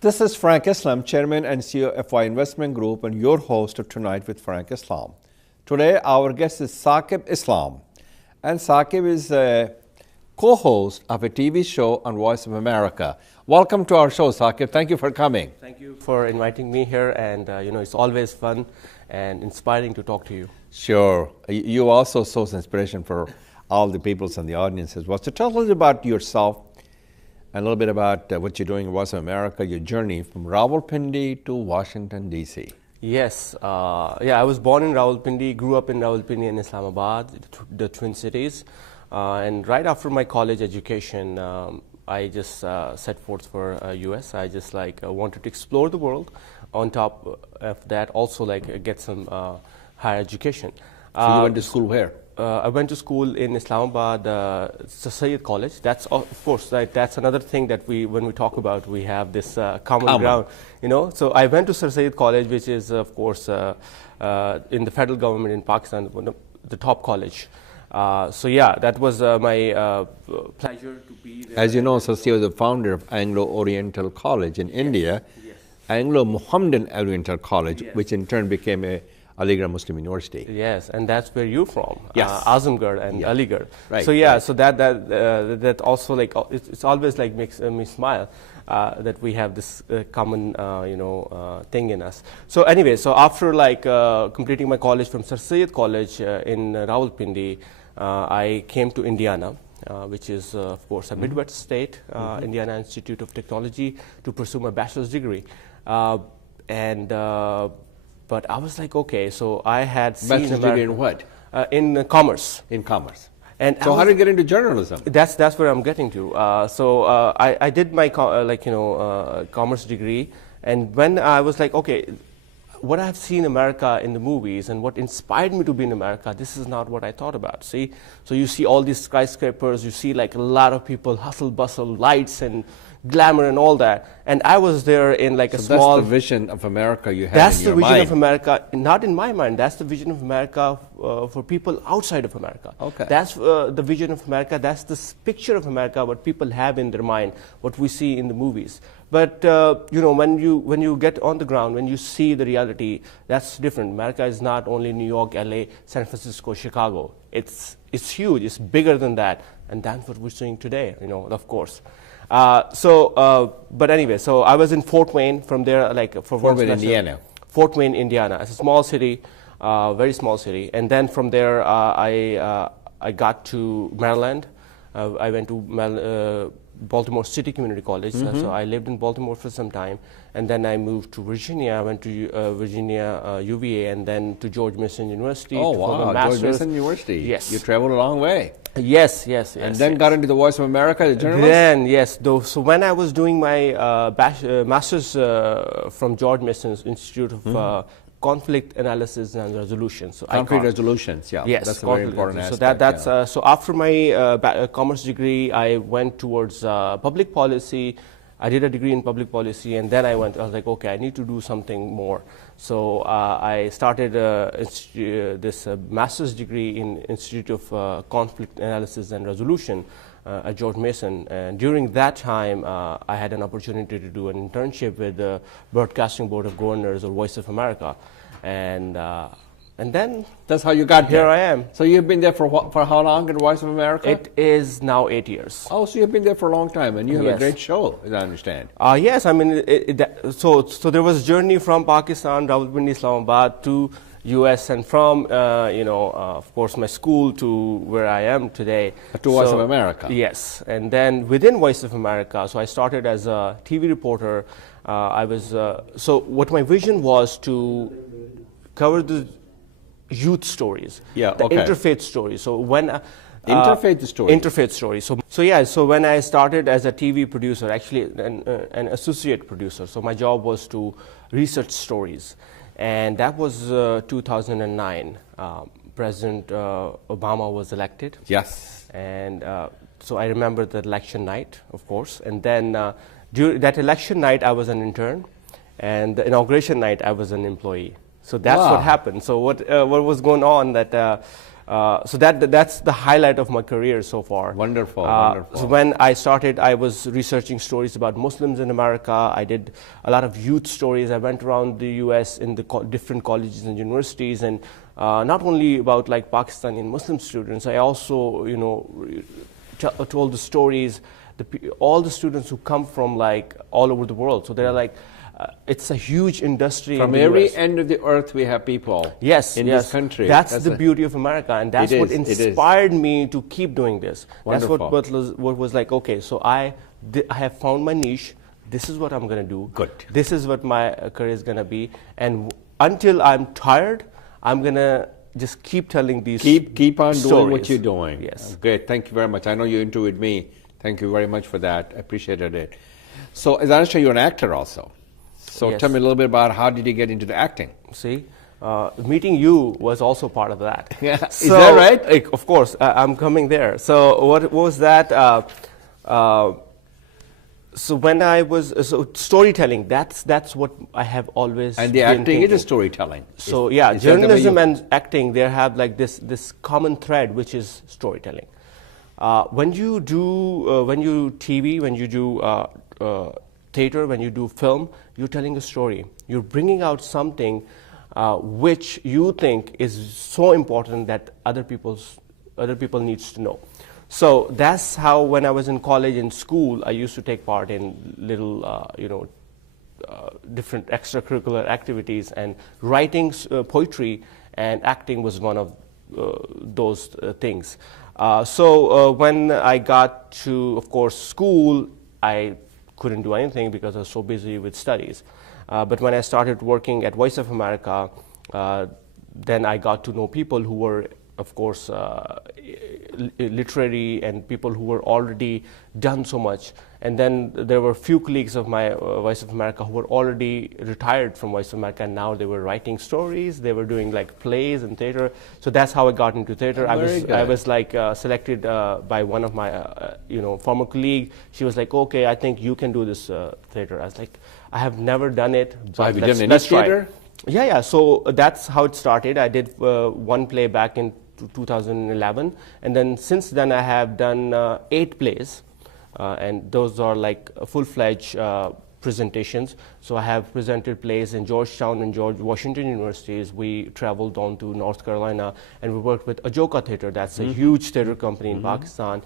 This is Frank Islam, Chairman and CEO of FY Investment Group, and your host of Tonight with Frank Islam. Today, our guest is Saqib Islam, and Saqib is a co-host of a TV show on Voice of America. Welcome to our show, Saqib. Thank you for coming. Thank you for inviting me here, and it's always fun and inspiring to talk to you. Sure. You also source inspiration for all the peoples and the audience as well. So tell us about yourself and a little bit about what you're doing in Voice of America, your journey from Rawalpindi to Washington, D.C. Yes. I was born in Rawalpindi, grew up in Rawalpindi and Islamabad, the Twin Cities. And right after my college education, I just set forth for U.S. I just wanted to explore the world. On top of that, also get some higher education. So you went to school where? I went to school in Islamabad, Saqib College. That's of course that's another thing that when we talk about, we have this common ground. So I went to Saqib College, which is of course in the federal government in Pakistan, the top college. That was my pleasure to be there. As you know, Saqib was the founder of Anglo-Oriental College in India, yes. Anglo-Muhammadan Oriental College, Yes. which in turn became a Aligarh Muslim University. Yes, and that's where you're from. Yes. Azamgarh and Aligarh. Right. So right. so that also it's always makes me smile that we have this common thing in us. So anyway, so after completing my college from Saqib College in Rawalpindi, I came to Indiana. Which is, of course, a Midwest state, Indiana Institute of Technology, to pursue my bachelor's degree. But I was like, okay, so I had seen Bachelor's degree in what? In commerce. In commerce. And so how did you get into journalism? That's where I'm getting to. I did my commerce degree, and when I was like, okay, what I've seen America in the movies and what inspired me to be in America, this is not what I thought about. See, so you see all these skyscrapers, you see a lot of people, hustle, bustle, lights and glamour and all that. And I was there in a small. That's the vision of America you had That's in your the vision mind. of America, not in my mind. That's the vision of America for people outside of America. Okay. That's the vision of America. That's the picture of America, what people have in their mind, what we see in the movies. But when you get on the ground, when you see the reality, that's different. America is not only New York, LA, San Francisco, Chicago. It's huge. It's bigger than that, and that's what we're seeing today. Of course. But anyway, so I was in Fort Wayne. From there, for Fort Wayne, Indiana. Fort Wayne, Indiana. It's a small city, very small city. And then from there, I got to Maryland. I went to Baltimore City Community College. So I lived in Baltimore for some time, and then I moved to Virginia. I went to Virginia UVA, and then to George Mason University. Oh for wow, my master's. George Mason University. Yes. You traveled a long way. Yes. And then got into the Voice of America, the journalist? Then, yes. So when I was doing my master's from George Mason's Institute of Conflict Analysis and Resolution. So Conflict resolutions, yeah. Yes, that's a very important so aspect. So after my commerce degree, I went towards public policy. I did a degree in public policy, and then I was like, okay, I need to do something more. So I started this master's degree in Institute of Conflict Analysis and Resolution at George Mason. And during that time, I had an opportunity to do an internship with the Broadcasting Board of Governors or Voice of America. And then that's how you got here there. I am. So you've been there for how long at Voice of America? It is now 8 years. Oh, so you've been there for a long time, and you have Yes. a great show, as I understand. Yes, I mean, so there was a journey from Pakistan, Rawalpindi, Islamabad to U.S. and from, of course, my school to where I am today. To Voice of America. Yes, and then within Voice of America, so I started as a TV reporter. So what my vision was to cover the youth stories, the interfaith stories. So when interfaith stories. Interfaith stories. So when I started as a TV producer, actually an associate producer. So my job was to research stories, and that was 2009. President Obama was elected. Yes. And so I remember the election night, of course, and then during that election night I was an intern, and the inauguration night I was an employee. So that's what happened. So what was going on that So that's the highlight of my career so far. Wonderful, wonderful. So when I started, I was researching stories about Muslims in America. I did a lot of youth stories. I went around the U.S. in the different colleges and universities, and not only about like Pakistani and Muslim students. I also, you know, told the stories. All the students who come from like all over the world. So they're like. It's a huge industry. From in the every US. end of the earth, we have people in this country. That's the beauty of America, and that's what inspired me to keep doing this. Wonderful. That's what was like, okay, so I have found my niche. This is what I'm going to do. Good. This is what my career is going to be. And until I'm tired, I'm going to just keep telling these Keep on stories. doing what you're doing. Yes. Great. Thank you very much. I know you interviewed me. Thank you very much for that. I appreciated it. So, as I understand, you're an actor also. So Yes. tell me a little bit about how did you get into the acting? See, meeting you was also part of that. Yeah. So, is that right? Of course, I'm coming there. So what was that? So when I was storytelling, that's what I have always. And the been acting thinking. is storytelling. So is journalism and acting, they have like this common thread, which is storytelling. When you do TV, when you do theater, when you do film, you're telling a story. You're bringing out something which you think is so important that other people needs to know. So that's how when I was in college and school, I used to take part in little, different extracurricular activities, and writing poetry and acting was one of those things. So when I got to, of course, school, I couldn't do anything because I was so busy with studies. But when I started working at Voice of America, then I got to know people who were, of course, literary and people who were already done so much. And then there were few colleagues of my Voice of America who were already retired from Voice of America, and now they were writing stories. They were doing like plays and theater. So that's how I got into theater. I was like selected by one of my former colleague. She was like, okay, I think you can do this theater. I was like, I have never done it. So have you done any theater? Yeah. So that's how it started. I did one play back in 2011, and then since then I have done 8 plays. And those are like full-fledged presentations. So I have presented plays in Georgetown and George Washington universities. We traveled on to North Carolina, and we worked with Ajoka Theatre. That's a huge theatre company in Pakistan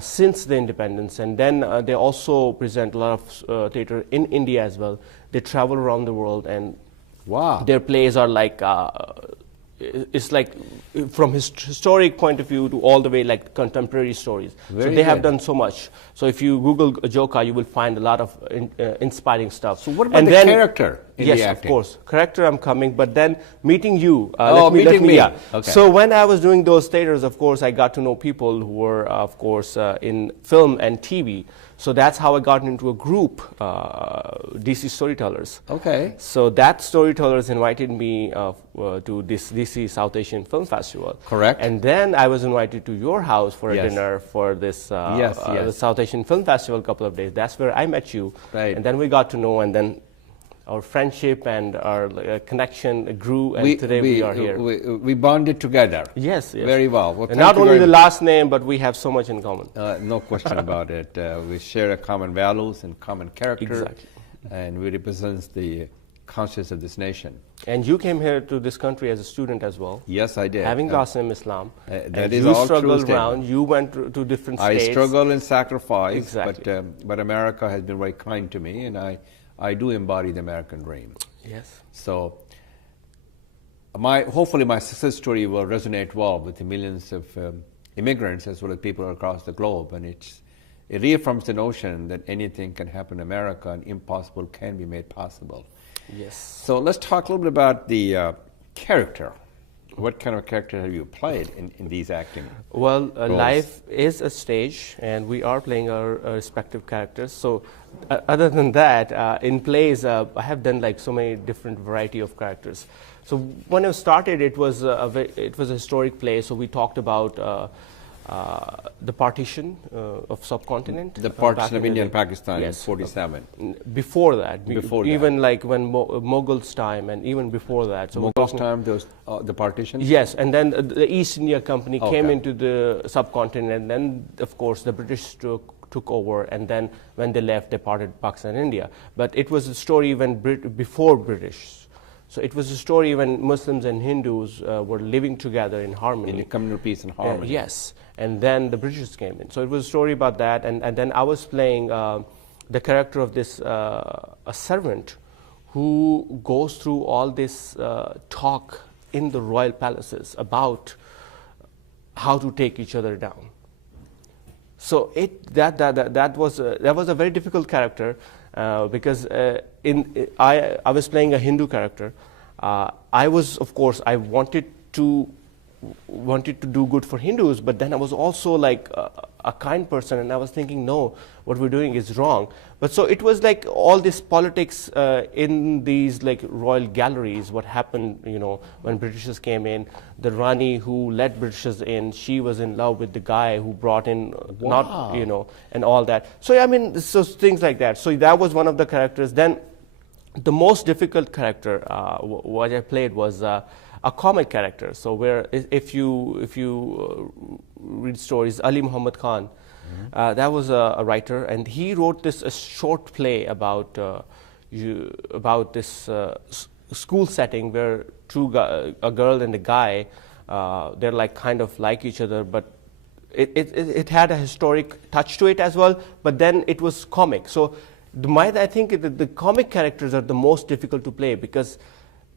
since the independence. And then they also present a lot of theatre in India as well. They travel around the world, and their plays are like it's like from historic point of view to all the way like contemporary stories. So they have done so much. So if you Google Ajoka, you will find a lot of inspiring stuff. So what about the character in the acting? Yes, of course. Character, I'm coming, but then meeting you. Meeting me. Yeah. Okay. So when I was doing those theaters, of course, I got to know people who were, of course, in film and TV. So that's how I got into a group, DC Storytellers. Okay. So that Storytellers invited me to this DC South Asian Film Festival. Correct. And then I was invited to your house for a dinner for this the South Asian Film Festival a couple of days. That's where I met you. Right. And then we got to know, and then our friendship and our connection grew, and today we are here. We bonded together. Yes. Very well. Well, and not only the last name, but we have so much in common. No question about it. We share a common values and common character. Exactly. And we represent the conscience of this nation. And you came here to this country as a student as well. Yes, I did. Having Saqib Islam. That is all true. You struggled around. You went to different states. I struggle and sacrifice. Exactly. But America has been very kind to me, and I do embody the American dream. Yes. So hopefully my success story will resonate well with the millions of immigrants as well as people across the globe, and it reaffirms the notion that anything can happen in America and impossible can be made possible. Yes. So let's talk a little bit about the character. What kind of character have you played in these acting Well, roles? life is a stage, and we are playing our respective characters. So other than that, in plays, I have done like so many different variety of characters. So when I started, it was a historic play. So we talked about the partition of subcontinent. The partition of India and day. Pakistan Yes. in 47. Before that. Before even like when Mughals time and even before that. So Mughals time, there was the partition? Yes, and then the East India Company came Okay. into the subcontinent, and then of course the British took over, and then when they left, they parted Pakistan and India. But it was a story when before British. So it was a story when Muslims and Hindus were living together in harmony. In communal peace and harmony. Yes, and then the British came in. So it was a story about that, and then I was playing the character of this a servant who goes through all this talk in the royal palaces about how to take each other down. So that was a very difficult character because I was playing a Hindu character. I was, of course, I wanted to do good for Hindus, but then I was also like a kind person, and I was thinking, no, what we're doing is wrong. But so it was like all this politics in these like royal galleries. What happened, when Britishers came in, the Rani who let Britishers in, she was in love with the guy who brought in, Wow. and all that. So I mean, so things like that. So that was one of the characters. Then the most difficult character what I played was a comic character. So where if you read stories, Ali Muhammad Khan, that was a writer, and he wrote a short play about this school setting where a girl and a guy, they're like kind of like each other, but it had a historic touch to it as well. But then it was comic. So I think the comic characters are the most difficult to play because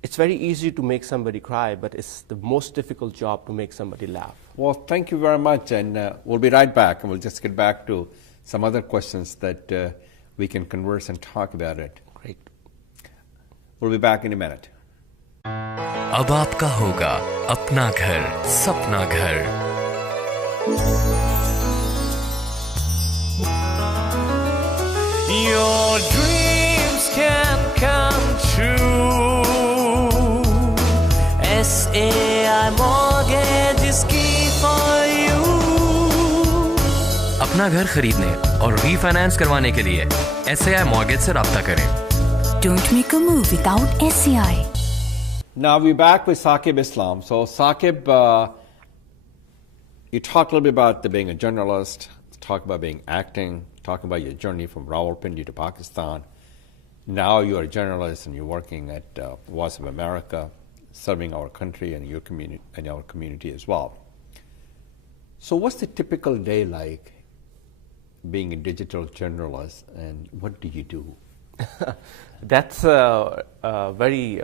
it's very easy to make somebody cry, but it's the most difficult job to make somebody laugh. Well, thank you very much, and we'll be right back, and we'll just get back to some other questions that we can converse and talk about it. Great. We'll be back in a minute. अब आपका होगा अपना घर, सपना घर। Your dreams can come true. SAI Mortgage is key for you. अपना घर खरीदने और रीफाइनेंस करवाने के लिए SAI Mortgage से राब्ता करें। Don't make a move without SAI. Now we're back with Saqib Islam. So Saqib, you talk a little bit about being a journalist, talk about being acting, talking about your journey from Rawalpindi to Pakistan. Now you're a journalist and you're working at Voice of America, serving our country and your community and our community as well. So what's the typical day like being a digital journalist, and what do you do? That's a very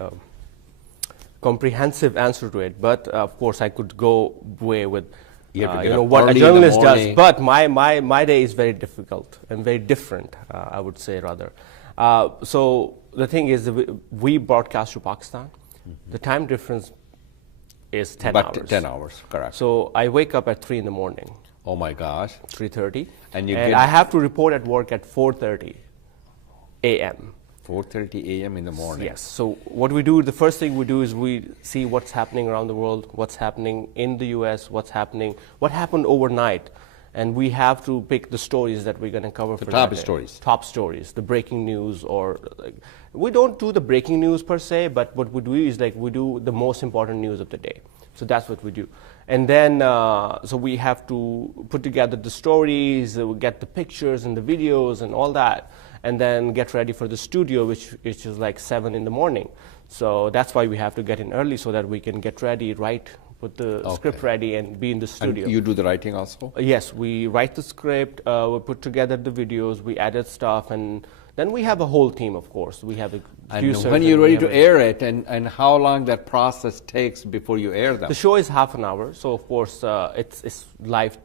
comprehensive answer to it, but of course I could go way with what a journalist does. But my day is very difficult and very different, I would say rather. So the thing is, we broadcast to Pakistan. Mm-hmm. The time difference is 10 hours. About 10 hours, correct. So I wake up at 3 in the morning. Oh my gosh. 3:30. And I have to report at work at 4:30 a.m. 4:30 a.m. in the morning. Yes. So what we do, the first thing we do is we see what's happening around the world, what's happening in the U.S., what happened overnight, and we have to pick the stories that we're going to cover. The top stories. Top stories, the breaking news, or we don't do the breaking news per se, but what we do is we do the most important news of the day. So that's what we do. And then, so we have to put together the stories, we get the pictures and the videos and all that, and then get ready for the studio, which is like 7 in the morning. So that's why we have to get in early so that we can get ready, write, put the script ready, and be in the studio. And you do the writing also? Yes, we write the script, we put together the videos, we edit stuff, and then we have a whole team, of course. We have a producer. And when you're ready to air it, and how long that process takes before you air them? The show is half an hour, so of course it's live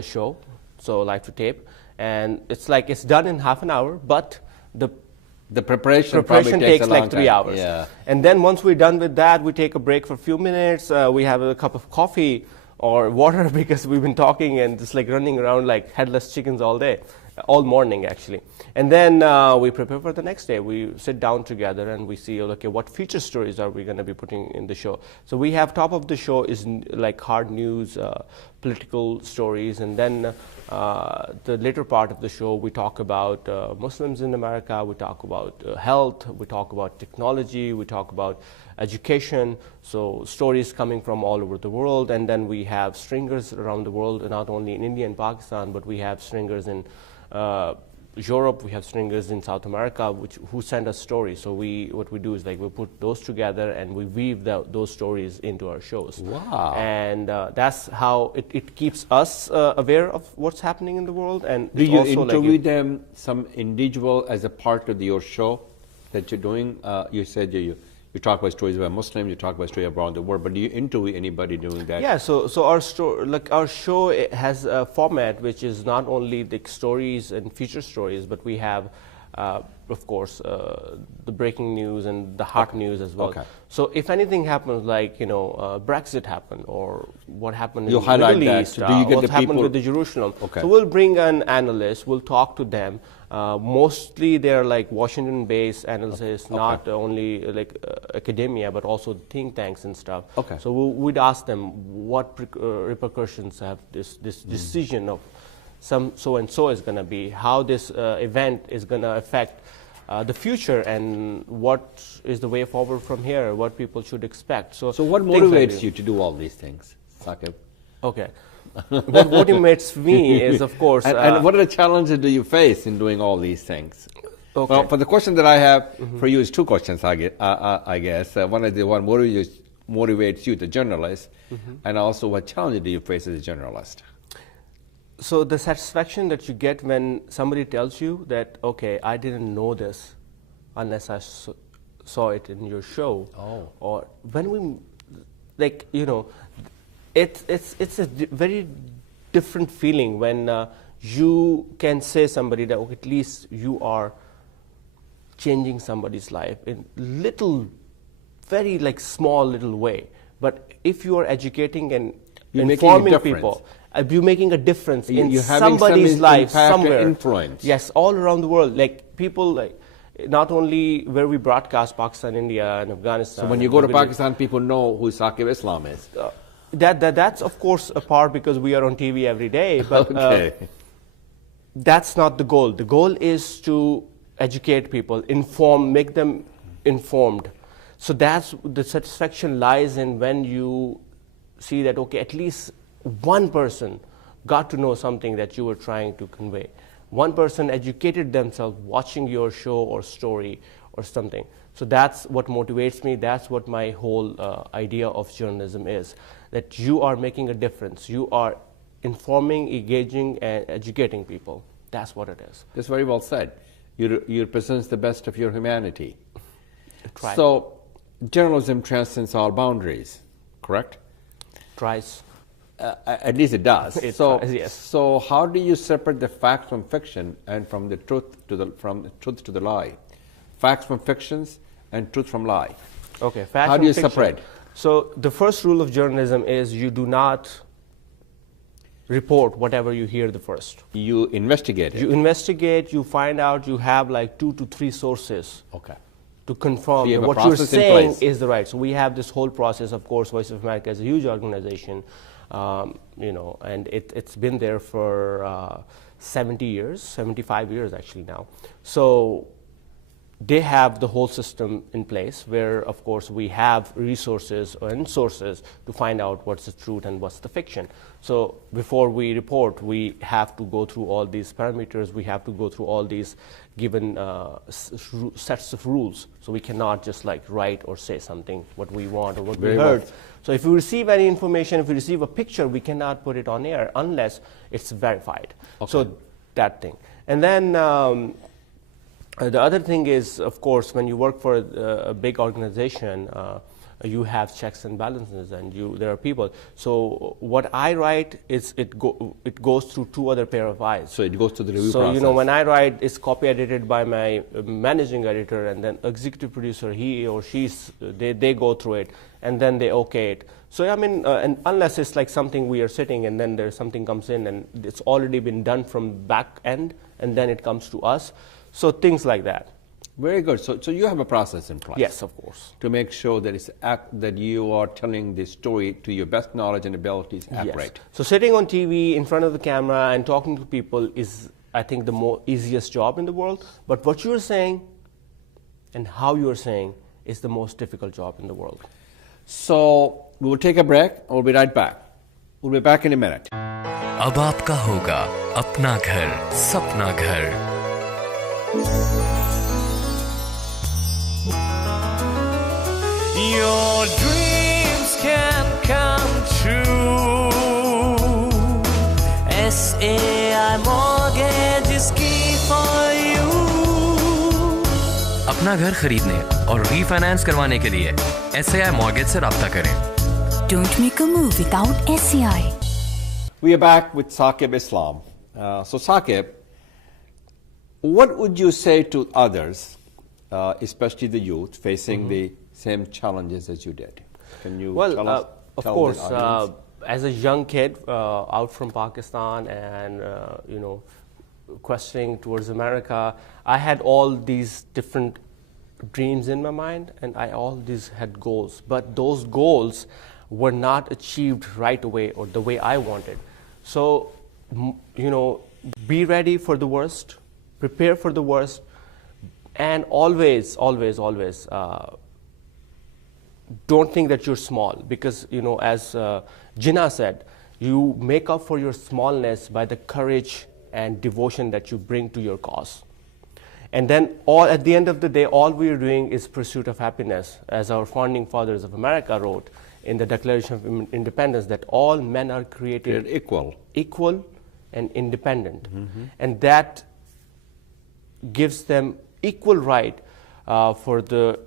show, so live to tape, and it's done in half an hour, but the preparation takes like 3 hours. Yeah. And then once we're done with that, we take a break for a few minutes. We have a cup of coffee or water because we've been talking and just like running around like headless chickens all day. all morning actually. And then we prepare for the next day. We sit down together and we see, okay, what feature stories are we going to be putting in the show. So we have top of the show is like hard news, political stories, and then the later part of the show we talk about Muslims in America, we talk about health, we talk about technology, we talk about education, so stories coming from all over the world. And then we have stringers around the world, not only in India and Pakistan, but we have stringers in Europe, we have stringers in South America, who send us stories. So what we do is like we put those together and we weave those stories into our shows. Wow! And that's how it keeps us aware of what's happening in the world. And do you also interview them, some individual, as a part of your show that you're doing? You said you talk about stories about Muslims, you talk about stories around the world, but do you interview anybody doing that? Yeah, so our show has a format which is not only the stories and feature stories, but we have, of course, the breaking news and the hot news as well. Okay. So if anything happens, like Brexit happened, or what happened in You the highlight Middle that. East, Do you get what the happened people- with the Jerusalem. Okay. So we'll bring an analyst, we'll talk to them. Mostly they're like Washington-based analysts, not only like academia, but also think tanks and stuff. Okay. So we'd ask them what repercussions have this decision of some so-and-so is going to be, how this event is going to affect the future, and what is the way forward from here, what people should expect. So what things like motivates this. you to do all these things, Saqib? Okay. What motivates me is, of course... and what are the challenges do you face in doing all these things? Okay. Well, for the question that I have for you is two questions, I guess. One is the one motivates you, the journalist, and also what challenges do you face as a journalist? So the satisfaction that you get when somebody tells you that, okay, I didn't know this unless I saw it in your show. Oh. Or when we, like, it's a very different feeling when you can say somebody that, okay, at least you are changing somebody's life in little, very like small little way. But if you are educating and You're making a informing difference. people, you're making a difference in You're having somebody's some life impact and somewhere. influence. Yes, all around the world. Like people, like not only where we broadcast, Pakistan, India, and Afghanistan. So when you go to Pakistan, people know who Saqib Islam is. That's of course a part because we are on TV every day. But Okay. that's not the goal. The goal is to educate people, inform, make them informed. So that's the satisfaction lies in when you see that, okay, at least one person got to know something that you were trying to convey. One person educated themselves watching your show or story or something. So that's what motivates me. That's what my whole idea of journalism is, that you are making a difference. You are informing, engaging, and educating people. That's what it is. That's very well said. You represent the best of your humanity. Try. So journalism transcends all boundaries, correct? Tries. At least it does. It so, tries, yes. So how do you separate the facts from fiction and from the truth to the lie? Facts from fictions and truth from lie. Okay. Fact How do and you fiction. separate? So the first rule of journalism is you do not report whatever you hear the first. You investigate it. You investigate, you find out, you have like 2 to 3 sources Okay. to confirm So you that have a what you're process in saying place. is the right. So we have this whole process. Of course, Voice of America is a huge organization, and it's been there for 70 years, 75 years actually now. So they have the whole system in place where, of course, we have resources and sources to find out what's the truth and what's the fiction. So before we report, we have to go through all these parameters. We have to go through all these given sets of rules. So we cannot just like write or say something what we want or what Very we well. heard. So if we receive any information, if we receive a picture, we cannot put it on air unless it's verified. Okay. So that thing. And then the other thing is, of course, when you work for a big organization, you have checks and balances, and there are people. So what I write is it goes through two other pair of eyes. So it goes to the review so, process. when I write, it's copy edited by my managing editor, and then executive producer, he or they go through it, and then they okay it. So and unless it's like something we are sitting and then there's something comes in and it's already been done from back end and then it comes to us. So things like that. Very good. So you have a process in place. Yes, of course. To make sure that that you are telling the story to your best knowledge and abilities accurate. Yes. So sitting on TV in front of the camera and talking to people is, I think, the easiest job in the world. But what you're saying and how you're saying is the most difficult job in the world. So we will take a break. We'll be right back. We'll be back in a minute. अब आपका होगा अपना घर, सपना घर। Your dreams can come true. SAI Mortgage is key for you. अपना घर खरीदने और रीफाइनेंस करवाने के लिए SAI मॉर्गेज से राब्ता करें। Don't make a move without SCI. We are back with Saqib Islam. So Saqib, what would you say to others, especially the youth, facing the same challenges as you did? Can you tell us? Of course, as a young kid out from Pakistan and, questioning towards America, I had all these different dreams in my mind and I always had goals. But those goals were not achieved right away or the way I wanted. So, be ready for the worst, prepare for the worst, and always, always, always don't think that you're small because, as Jinnah said, you make up for your smallness by the courage and devotion that you bring to your cause. And then at the end of the day, all we are doing is pursuit of happiness, as our founding fathers of America wrote in the Declaration of Independence, that all men are created equal and independent. And that gives them equal right for the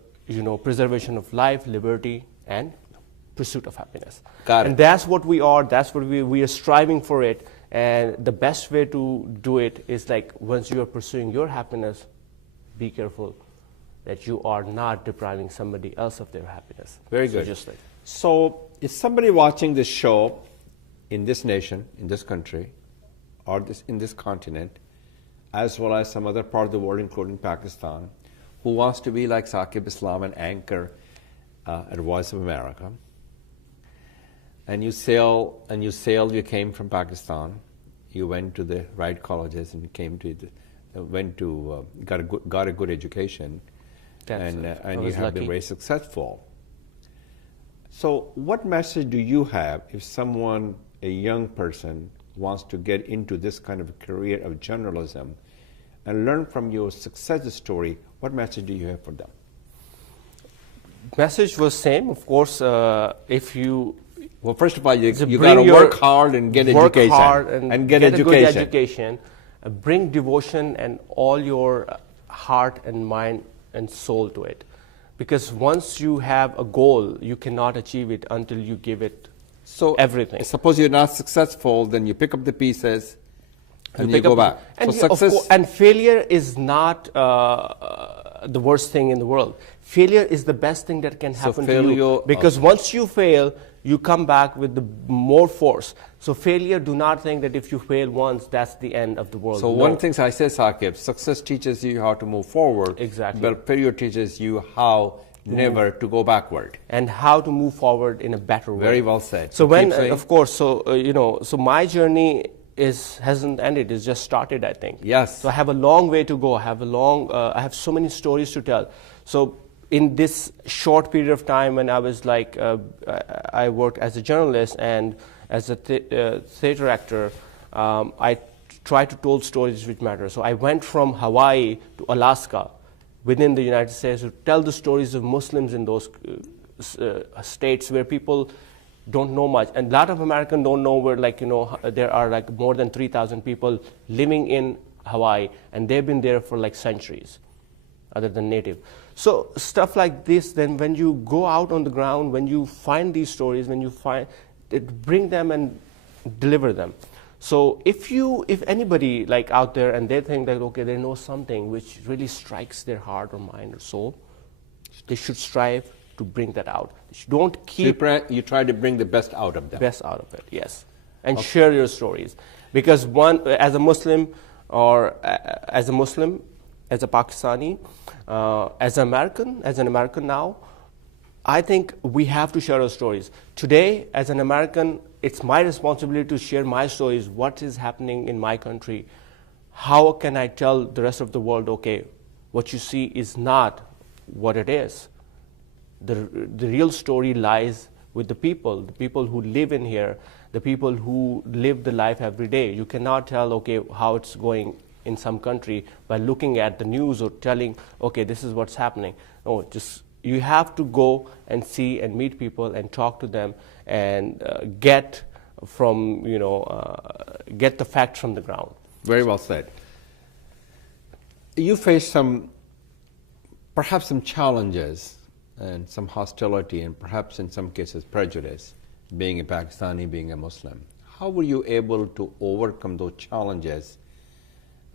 preservation of life, liberty, and pursuit of happiness. And that's what we are, that's what we are striving for it. And the best way to do it is like once you are pursuing your happiness, be careful that you are not depriving somebody else of their happiness. Very good. So is somebody watching this show in this nation, in this country, or in this continent, as well as some other part of the world, including Pakistan, who wants to be like Saqib Islam, an anchor at Voice of America, and you sailed, you came from Pakistan, you went to the right colleges and got a good education, and you have been very successful. So what message do you have if someone, a young person, wants to get into this kind of a career of journalism and learn from your success story? What message do you have for them? Message was same, of course. If you first of all, you got to work hard and get education. Work hard and get a good education. Bring devotion and all your heart and mind and soul to it. Because once you have a goal, you cannot achieve it until you give it everything. Suppose you're not successful, then you pick up the pieces and you go back. And failure is not the worst thing in the world. Failure is the best thing that can happen to you. Because once you fail, you come back with the more force. So failure, do not think that if you fail once, that's the end of the world. So one thing I say, Saqib, success teaches you how to move forward. Exactly. But failure teaches you how never to go backward. And how to move forward in a better way. Very well said. So of course, so my journey hasn't ended, it's just started, I think. Yes. So I have a long way to go. I have so many stories to tell. So in this short period of time when I was like, I worked as a journalist and as a theater actor, I tried to tell stories which matter. So I went from Hawaii to Alaska within the United States to tell the stories of Muslims in those states where people don't know much. And a lot of Americans don't know where, there are like more than 3,000 people living in Hawaii, and they've been there for like centuries. other than native. So stuff like this, then when you go out on the ground, when you find these stories, when you find it, bring them and deliver them. So if anybody like out there and they think that, okay, they know something which really strikes their heart or mind or soul, they should strive to bring that out. Don't keep... So you try to bring the best out of them. Best out of it, yes. And share your stories. Because as a Muslim, or as a Muslim, as a Pakistani, as an American now, I think we have to share our stories. Today, as an American, it's my responsibility to share my stories, what is happening in my country. How can I tell the rest of the world, okay, what you see is not what it is. The real story lies with the people who live in here, the people who live the life every day. You cannot tell, okay, how it's going in some country by looking at the news or telling, okay, this is what's happening. No, just you have to go and see and meet people and talk to them and get the facts from the ground. Very well said. You face perhaps some challenges and some hostility and perhaps in some cases prejudice, being a Pakistani, being a Muslim. How were you able to overcome those challenges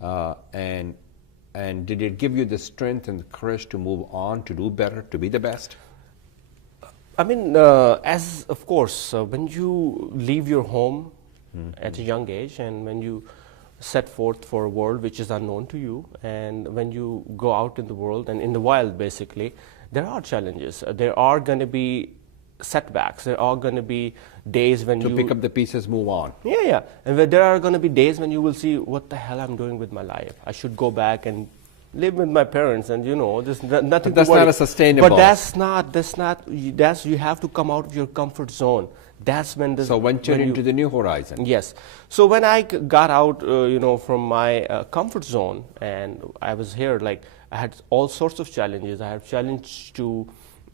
and did it give you the strength and the courage to move on, to do better, to be the best? I mean, of course, when you leave your home at a young age and when you set forth for a world which is unknown to you, and when you go out in the world and in the wild, basically, there are challenges. There are going to be setbacks. There are going to be days when you pick up the pieces, move on. Yeah. And there are going to be days when you will see, what the hell I'm doing with my life. I should go back and live with my parents, and there's nothing. But that's not a sustainable. But that's you have to come out of your comfort zone. That's when venture into the new horizon. Yes. So when I got out, from my comfort zone, and I was here, like I had all sorts of challenges. I had challenge to,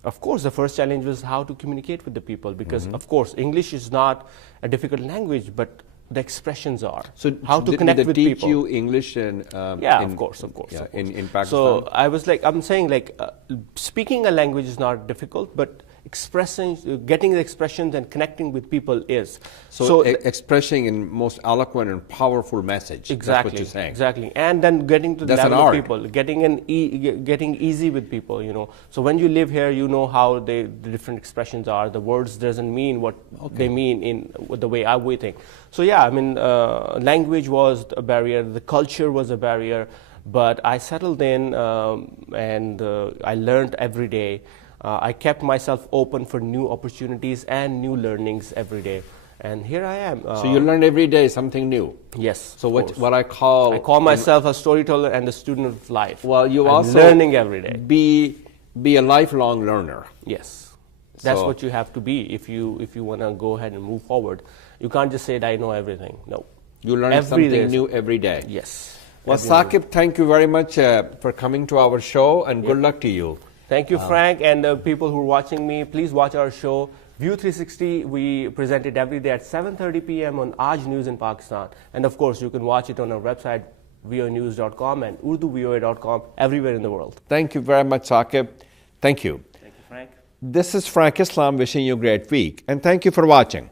of course, the first challenge was how to communicate with the people, because of course English is not a difficult language, but the expressions are. So how to connect with people. Did they teach you English and of course. In Pakistan? So I'm saying speaking a language is not difficult, but getting the expressions and connecting with people is. So expressing in most eloquent and powerful message. Exactly. That's what you're saying. Exactly. And then getting to the level of people, getting easy with people, So when you live here, you know how the different expressions are. The words doesn't mean what they mean in the way we think. So language was a barrier, the culture was a barrier, but I settled in and I learned every day. I kept myself open for new opportunities and new learnings every day. And here I am. So you learn every day something new? Yes. So what I call myself a storyteller and a student of life. Well, you I'm also learning every day. Be a lifelong learner. Yes. That's what you have to be if you want to go ahead and move forward. You can't just say that I know everything. No. You learn something new every day. Yes. Well, Saqib, thank you very much for coming to our show, and good luck to you. Thank you, Frank, and people who are watching me. Please watch our show, View 360. We present it every day at 7:30 p.m. on Aaj News in Pakistan. And of course, you can watch it on our website, voanews.com and urduvoa.com, everywhere in the world. Thank you very much, Saqib. Thank you. Thank you, Frank. This is Frank Islam wishing you a great week, and thank you for watching.